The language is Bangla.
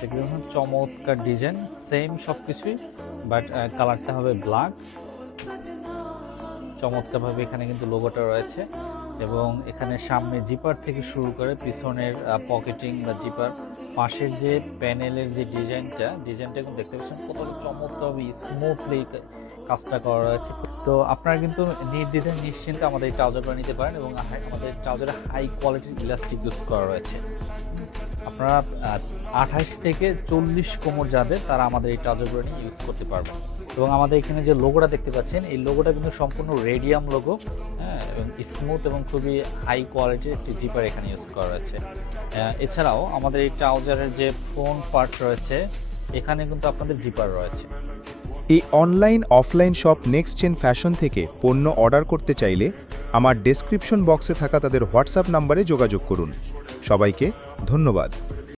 দেখুন চমৎকার ডিজাইন, সেম সবকিছুই, বাট কালারটা হবে ব্ল্যাক। চমৎকারভাবে এখানে কিন্তু লোগোটা রয়েছে এবং এখানে সামনে জিপার থেকে শুরু করে পিছনের পকেটিং বা জিপার, পাশের যে প্যানেলের যে ডিজাইনটা কিন্তু দেখতে পাচ্ছেন কতটা চমৎকারভাবে স্মুথলি কাজটা করা রয়েছে। তো আপনারা কিন্তু নির্দ্বিধায় নিশ্চিন্তে আমাদের এই ট্রাউজারটা নিতে পারেন এবং আমাদের ট্রাউজারে হাই কোয়ালিটির ইলাস্টিক ইউজ করা রয়েছে। আপনারা 28 থেকে 40 কোমর যাদের তারা আমাদের এই ট্রাউজারগুলো নিয়ে ইউজ করতে পারবেন। এবং আমাদের এখানে যে লোগোটা দেখতে পাচ্ছেন এই লোগোটা কিন্তু সম্পূর্ণ রেডিয়াম লোগো, হ্যাঁ, এবং স্মুথ এবং খুবই হাই কোয়ালিটির একটি জিপার এখানে ইউজ করা রয়েছে। এছাড়াও আমাদের এই ট্রাউজারের যে ফ্রন্ট পার্ট রয়েছে এখানে কিন্তু আপনাদের জিপার রয়েছে। এই online offline shop next gen fashion থেকে পণ্য অর্ডার করতে চাইলে আমার ডেসক্রিপশন বক্সে থাকা তাদের হোয়াটসঅ্যাপ নম্বরে যোগাযোগ করুন। সবাইকে ধন্যবাদ।